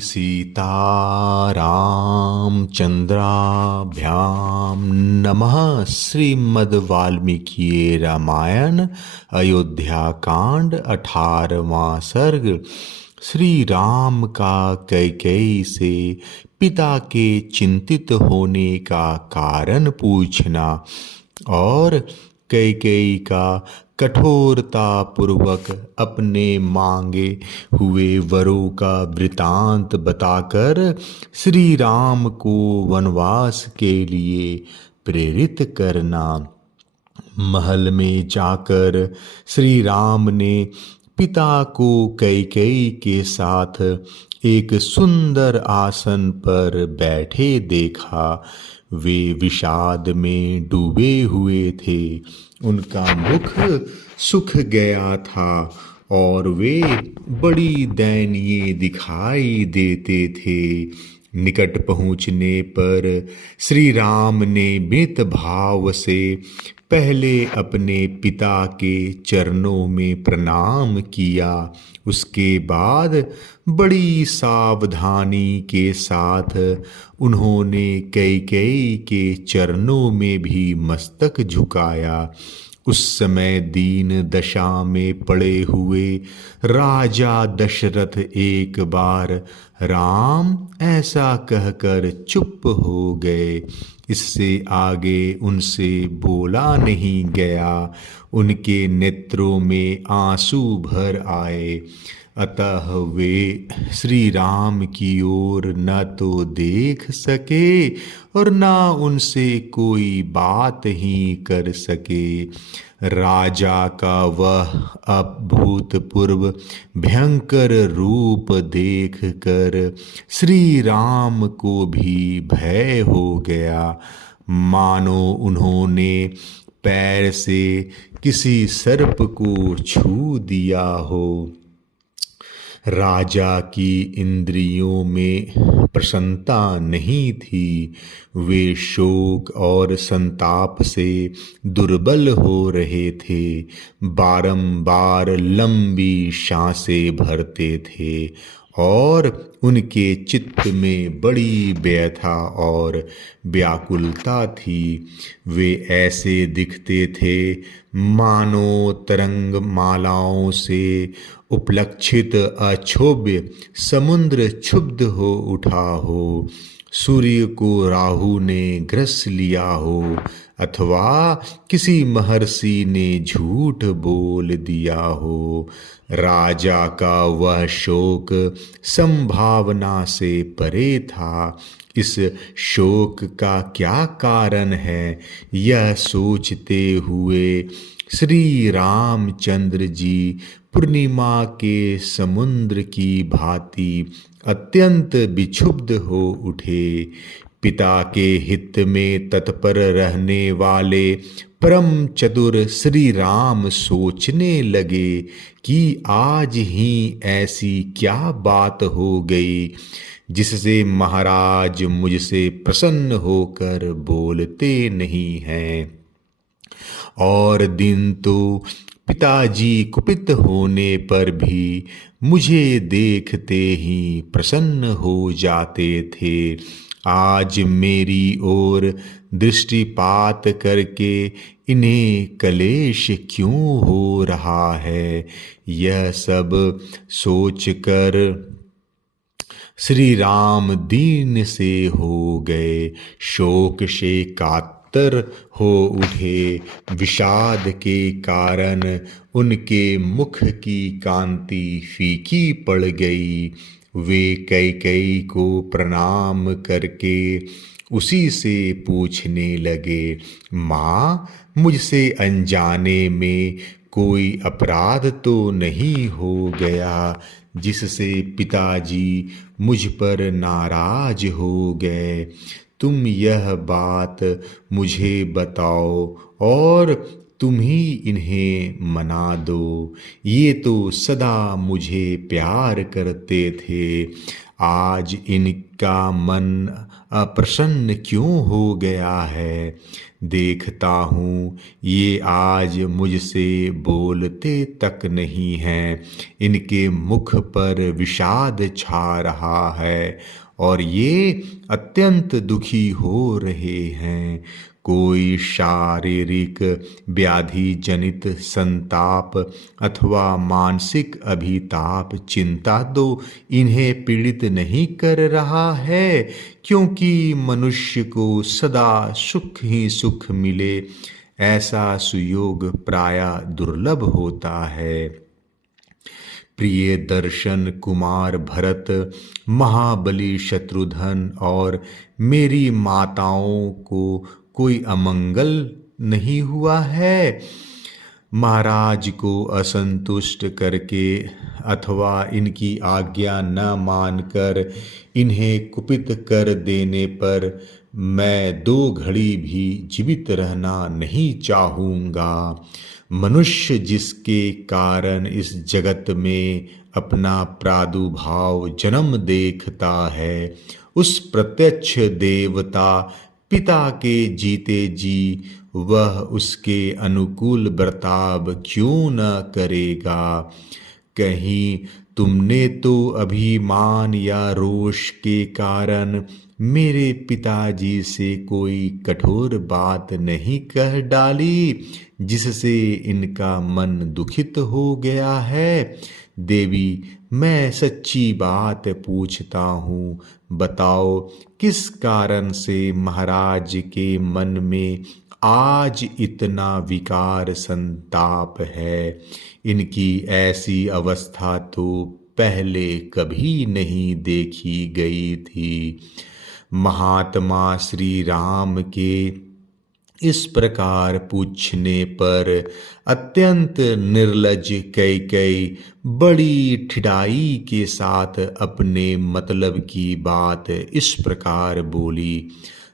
सीतारामचन्द्राभ्यां नमः। श्रीमद् वाल्मीकि रामायण अयोध्या कांड 18वां सर्ग। श्री राम का कैकेयी से पिता के चिंतित होने का कारण पूछना और कैकेयी का कठोरता पूर्वक अपने मांगे हुए वरों का वृतांत बताकर श्री राम को वनवास के लिए प्रेरित करना। महल में जाकर श्री राम ने पिता को कैकेयी के साथ एक सुंदर आसन पर बैठे देखा। वे विषाद में डूबे हुए थे, उनका मुख सूख गया था और वे बड़ी दयनीय दिखाई देते थे। निकट पहुँचने पर श्री राम ने मृत भाव से पहले अपने पिता के चरणों में प्रणाम किया। उसके बाद बड़ी सावधानी के साथ उन्होंने कैकेयी के चरणों में भी मस्तक झुकाया। उस समय दीन दशा में पड़े हुए राजा दशरथ एक बार राम ऐसा कहकर चुप हो गए। इससे आगे उनसे बोला नहीं गया। उनके नेत्रों में आंसू भर आए, अतः वे श्री राम की ओर न तो देख सके और न उनसे कोई बात ही कर सके। राजा का वह अभूतपूर्व भयंकर रूप देखकर श्री राम को भी भय हो गया, मानो उन्होंने पैर से किसी सर्प को छू दिया हो। राजा की इंद्रियों में प्रसन्नता नहीं थी। वे शोक और संताप से दुर्बल हो रहे थे, बारंबार लंबी सांसें भरते थे और उनके चित्त में बड़ी व्यथा और व्याकुलता थी। वे ऐसे दिखते थे मानो तरंग मालाओं से उपलक्षित अक्षोभ्य समुद्र क्षुब्ध हो उठा हो, सूर्य को राहु ने ग्रस लिया हो अथवा किसी महर्षि ने झूठ बोल दिया हो। राजा का वह शोक संभावना से परे था। इस शोक का क्या कारण है, यह सोचते हुए श्री रामचंद्र जी पूर्णिमा के समुद्र की भांति अत्यंत विक्षुब्ध हो उठे। पिता के हित में तत्पर रहने वाले परम चतुर श्री राम सोचने लगे कि आज ही ऐसी क्या बात हो गई जिससे महाराज मुझसे प्रसन्न होकर बोलते नहीं हैं। और दिन तो पिताजी कुपित होने पर भी मुझे देखते ही प्रसन्न हो जाते थे। आज मेरी ओर दृष्टिपात करके इन्हें क्लेश क्यों हो रहा है, यह सब सोचकर श्री राम दीन से हो गए, शोक से कातर हो उठे। विषाद के कारण उनके मुख की कांति फीकी पड़ गई। वे कैकेयी को प्रणाम करके उसी से पूछने लगे, माँ, मुझसे अनजाने में कोई अपराध तो नहीं हो गया जिससे पिताजी मुझ पर नाराज हो गए? तुम यह बात मुझे बताओ और तुम ही इन्हें मना दो। ये तो सदा मुझे प्यार करते थे, आज इनका मन अप्रसन्न क्यों हो गया है। देखता हूँ ये आज मुझसे बोलते तक नहीं हैं। इनके मुख पर विषाद छा रहा है और ये अत्यंत दुखी हो रहे हैं। कोई शारीरिक व्याधि जनित संताप अथवा मानसिक अभिताप चिंता तो इन्हें पीड़ित नहीं कर रहा है, क्योंकि मनुष्य को सदा सुख ही सुख मिले ऐसा सुयोग प्रायः दुर्लभ होता है। प्रिय दर्शन कुमार भरत, महाबली शत्रुघ्न और मेरी माताओं को कोई अमंगल नहीं हुआ है। महाराज को असंतुष्ट करके अथवा इनकी आज्ञा न मानकर इन्हें कुपित कर देने पर मैं 2 घड़ी भी जीवित रहना नहीं चाहूँगा। मनुष्य जिसके कारण इस जगत में अपना प्रादुर्भाव जन्म देखता है, उस प्रत्यक्ष देवता पिता के जीते जी वह उसके अनुकूल बर्ताव क्यों न करेगा। कहीं तुमने तो अभिमान या रोष के कारण मेरे पिताजी से कोई कठोर बात नहीं कह डाली, जिससे इनका मन दुखित हो गया है। देवी, मैं सच्ची बात पूछता हूँ, बताओ किस कारण से महाराज के मन में आज इतना विकार संताप है। इनकी ऐसी अवस्था तो पहले कभी नहीं देखी गई थी। महात्मा श्री राम के इस प्रकार पूछने पर अत्यंत निर्लज कैकेयी बड़ी ठिठाई के साथ अपने मतलब की बात इस प्रकार बोली।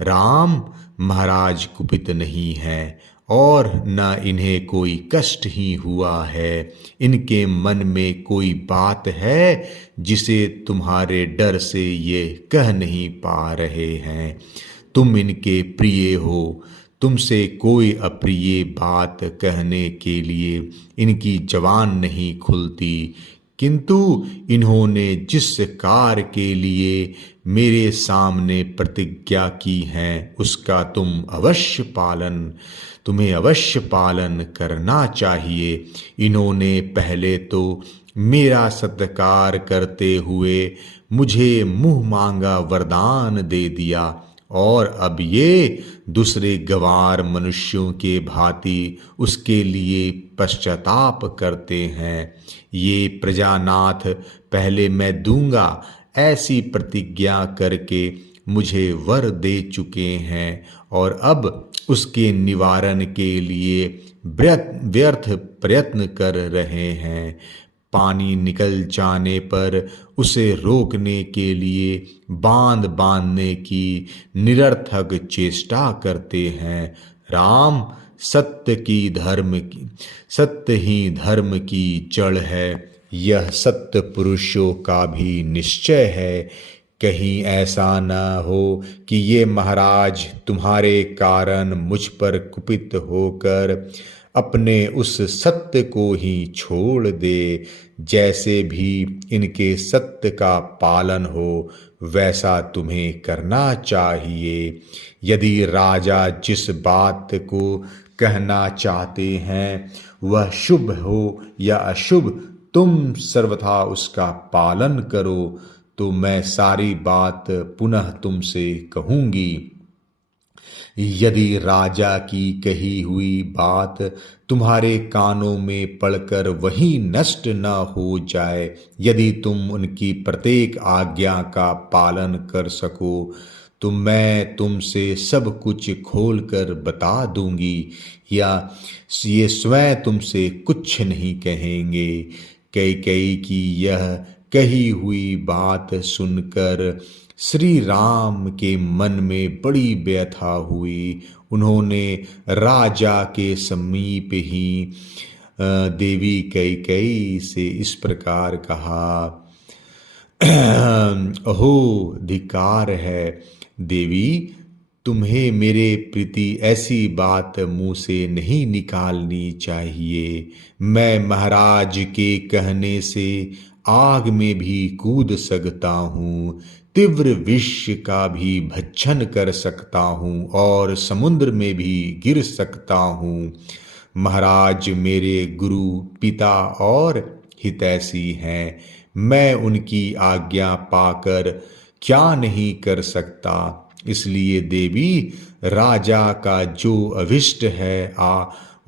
राम, महाराज कुपित नहीं है और न इन्हें कोई कष्ट ही हुआ है। इनके मन में कोई बात है जिसे तुम्हारे डर से ये कह नहीं पा रहे हैं। तुम इनके प्रिय हो, तुमसे कोई अप्रिय बात कहने के लिए इनकी जबान नहीं खुलती, किंतु इन्होंने जिस कार्य के लिए मेरे सामने प्रतिज्ञा की है उसका तुम्हें अवश्य पालन करना चाहिए। इन्होंने पहले तो मेरा सत्कार करते हुए मुझे मुँह मांगा वरदान दे दिया और अब ये दूसरे गंवार मनुष्यों के भांति उसके लिए पश्चाताप करते हैं। ये प्रजानाथ पहले मैं दूंगा ऐसी प्रतिज्ञा करके मुझे वर दे चुके हैं और अब उसके निवारण के लिए व्यर्थ प्रयत्न कर रहे हैं। पानी निकल जाने पर उसे रोकने के लिए बांध बांधने की निरर्थक चेष्टा करते हैं। राम, सत्य ही धर्म की जड़ है, यह सत्य पुरुषों का भी निश्चय है। कहीं ऐसा न हो कि ये महाराज तुम्हारे कारण मुझ पर कुपित होकर अपने उस सत्य को ही छोड़ दे। जैसे भी इनके सत्य का पालन हो वैसा तुम्हें करना चाहिए। यदि राजा जिस बात को कहना चाहते हैं वह शुभ हो या अशुभ, तुम सर्वथा उसका पालन करो, तो मैं सारी बात पुनः तुमसे कहूँगी। यदि राजा की कही हुई बात तुम्हारे कानों में पड़कर वही नष्ट न हो जाए, यदि तुम उनकी प्रत्येक आज्ञा का पालन कर सको, तो मैं तुमसे सब कुछ खोलकर बता दूंगी या ये स्वयं तुमसे कुछ नहीं कहेंगे। कैकेयी की यह कही हुई बात सुनकर श्री राम के मन में बड़ी व्यथा हुई। उन्होंने राजा के समीप ही देवी कैकेयी से इस प्रकार कहा, अहो धिक्कार है देवी, तुम्हें मेरे प्रति ऐसी बात मुंह से नहीं निकालनी चाहिए। मैं महाराज के कहने से आग में भी कूद सकता हूँ, तीव्र विष का भी भक्षण कर सकता हूँ और समुद्र में भी गिर सकता हूँ। महाराज मेरे गुरु, पिता और हितैषी हैं। मैं उनकी आज्ञा पाकर क्या नहीं कर सकता। इसलिए देवी, राजा का जो अभिष्ट है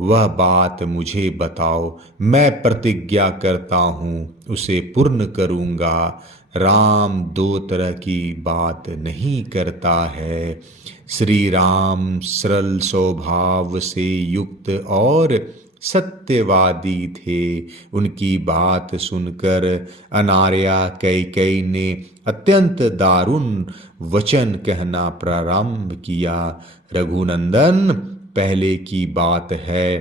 वह बात मुझे बताओ। मैं प्रतिज्ञा करता हूँ उसे पूर्ण करूँगा। राम दो तरह की बात नहीं करता है। श्री राम सरल स्वभाव से युक्त और सत्यवादी थे। उनकी बात सुनकर अनार्या कैकेयी ने अत्यंत दारुण वचन कहना प्रारंभ किया। रघुनंदन, पहले की बात है,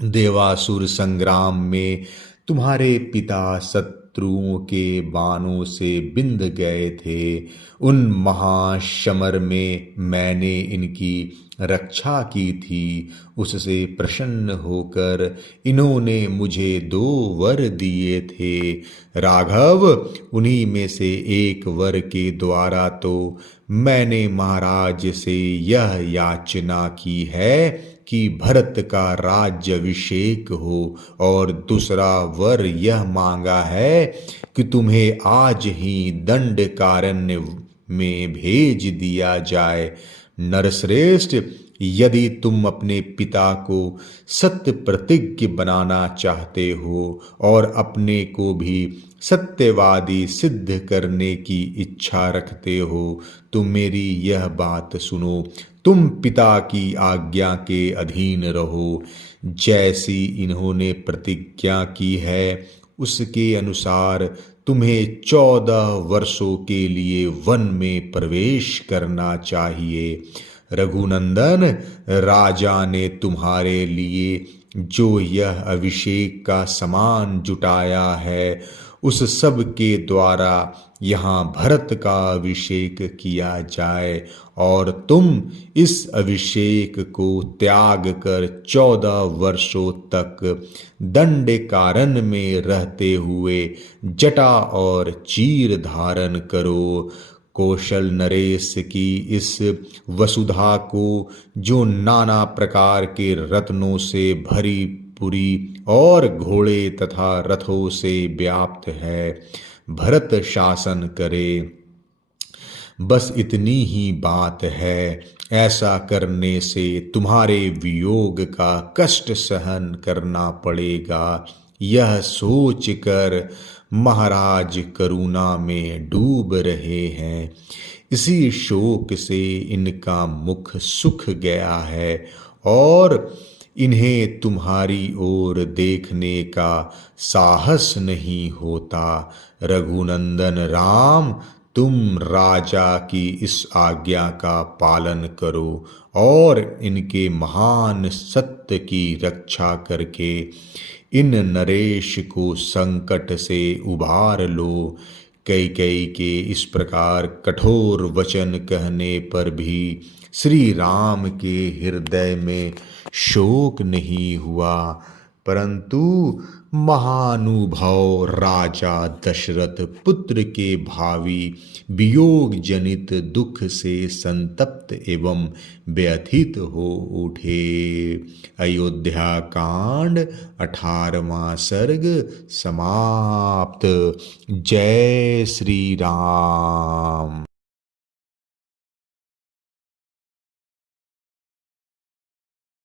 देवासुर संग्राम में तुम्हारे पिता शत्रुओं के बाणों से बिंध गए थे। उन महासमर में मैंने इनकी रक्षा की थी। उससे प्रसन्न होकर इन्होंने मुझे 2 वर दिए थे। राघव, उन्हीं में से एक वर के द्वारा तो मैंने महाराज से यह याचना की है कि भरत का राज्याभिषेक हो, और दूसरा वर यह मांगा है कि तुम्हें आज ही दंडकारण्य में भेज दिया जाए। नरश्रेष्ठ, यदि तुम अपने पिता को सत्य प्रतिज्ञ बनाना चाहते हो और अपने को भी सत्यवादी सिद्ध करने की इच्छा रखते हो तो मेरी यह बात सुनो। तुम पिता की आज्ञा के अधीन रहो। जैसी इन्होंने प्रतिज्ञा की है उसके अनुसार तुम्हें 14 वर्षों के लिए वन में प्रवेश करना चाहिए। रघुनंदन, राजा ने तुम्हारे लिए जो यह अभिषेक का सामान जुटाया है उस सब के द्वारा यहाँ भरत का अभिषेक किया जाए, और तुम इस अभिषेक को त्याग कर 14 वर्षों तक दंडकारण्य में रहते हुए जटा और चीर धारण करो। कौशल नरेश की इस वसुधा को, जो नाना प्रकार के रत्नों से भरी पुरी और घोड़े तथा रथों से व्याप्त है, भरत शासन करे। बस इतनी ही बात है। ऐसा करने से तुम्हारे वियोग का कष्ट सहन करना पड़ेगा। यह सोचकर महाराज करुणा में डूब रहे हैं। इसी शोक से इनका मुख सूख गया है और इन्हें तुम्हारी ओर देखने का साहस नहीं होता। रघुनंदन राम, तुम राजा की इस आज्ञा का पालन करो और इनके महान सत्य की रक्षा करके इन नरेश को संकट से उबार लो। कैकेयी के इस प्रकार कठोर वचन कहने पर भी श्री राम के हृदय में शोक नहीं हुआ, परंतु महानुभाव राजा दशरथ पुत्र के भावी वियोग जनित दुख से संतप्त एवं व्यथित हो उठे। अयोध्या कांड 18वां सर्ग समाप्त। जय श्री राम।